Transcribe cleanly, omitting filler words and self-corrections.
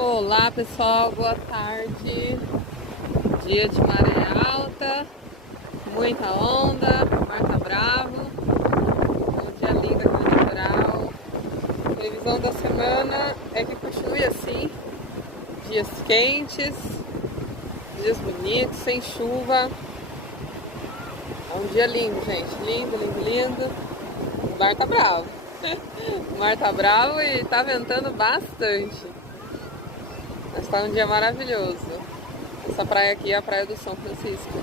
Olá pessoal, boa tarde. Dia de maré alta, muita onda, o mar tá bravo. Um dia lindo aqui no litoral. A previsão da semana é que continue assim, dias quentes, dias bonitos, sem chuva. É um dia lindo, gente. Lindo, lindo, lindo. O mar tá bravo. O mar tá bravo e tá ventando bastante. Mas tá um dia maravilhoso. Essa praia aqui é a Praia do São Francisco.